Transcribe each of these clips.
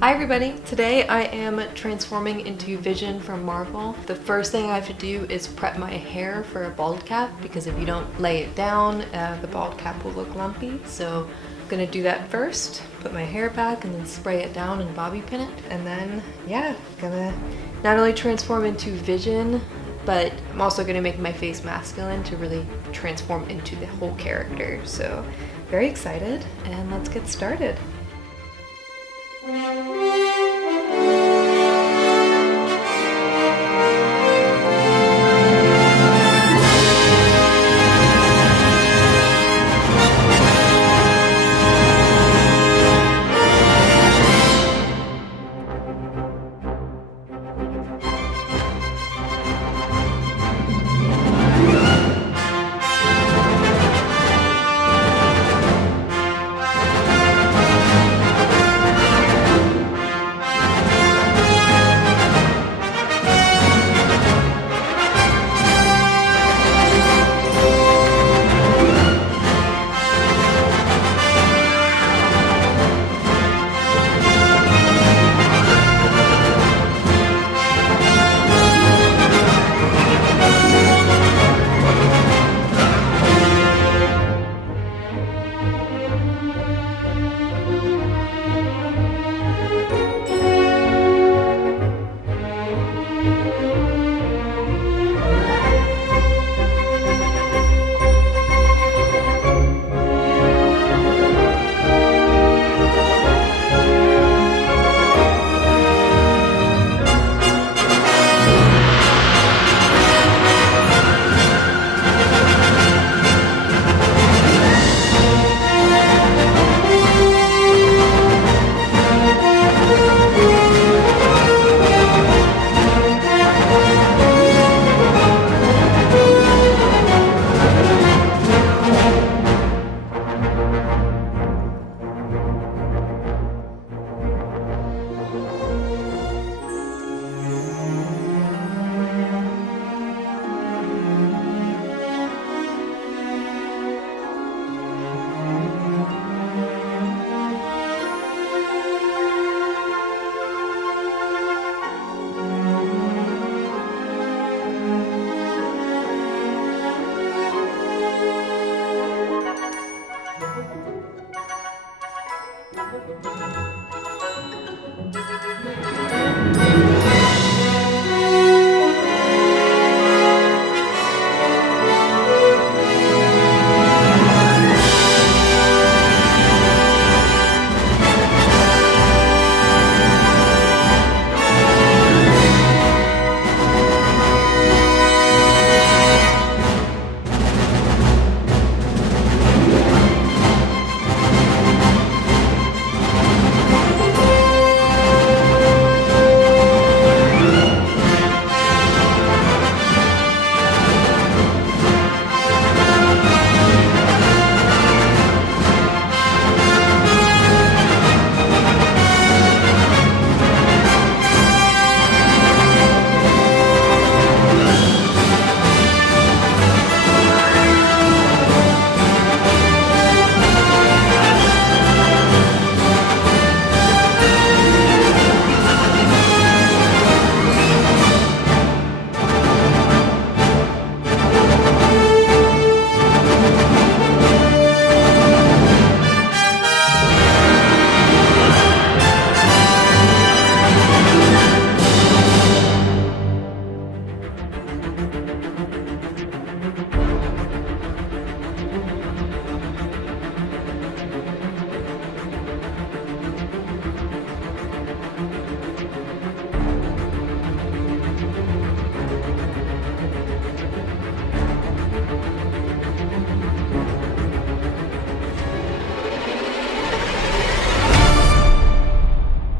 Hi everybody! Today I am transforming into Vision from Marvel. The first thing I have to do is prep my hair for a bald cap because if you don't lay it down, the bald cap will look lumpy. So I'm gonna do that first, put my hair back and then spray it down and bobby pin it. And then, yeah, gonna not only transform into Vision, but I'm also gonna make my face masculine to really transform into the whole character. So very excited, and let's get started.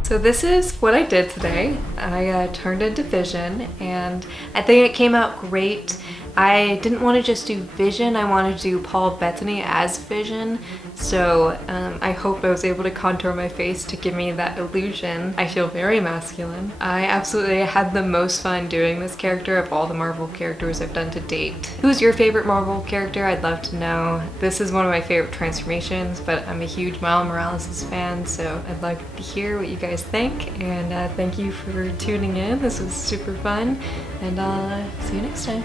So this is what I did today. I turned into Vision and I think it came out great. I didn't want to just do Vision, I wanted to do Paul Bettany as Vision, so I hope I was able to contour my face to give me that illusion. I feel very masculine. I absolutely had the most fun doing this character of all the Marvel characters I've done to date. Who's your favorite Marvel character? I'd love to know. This is one of my favorite transformations, but I'm a huge Miles Morales fan, so I'd like to hear what you guys think, and thank you for tuning in. This was super fun, and I'll see you next time.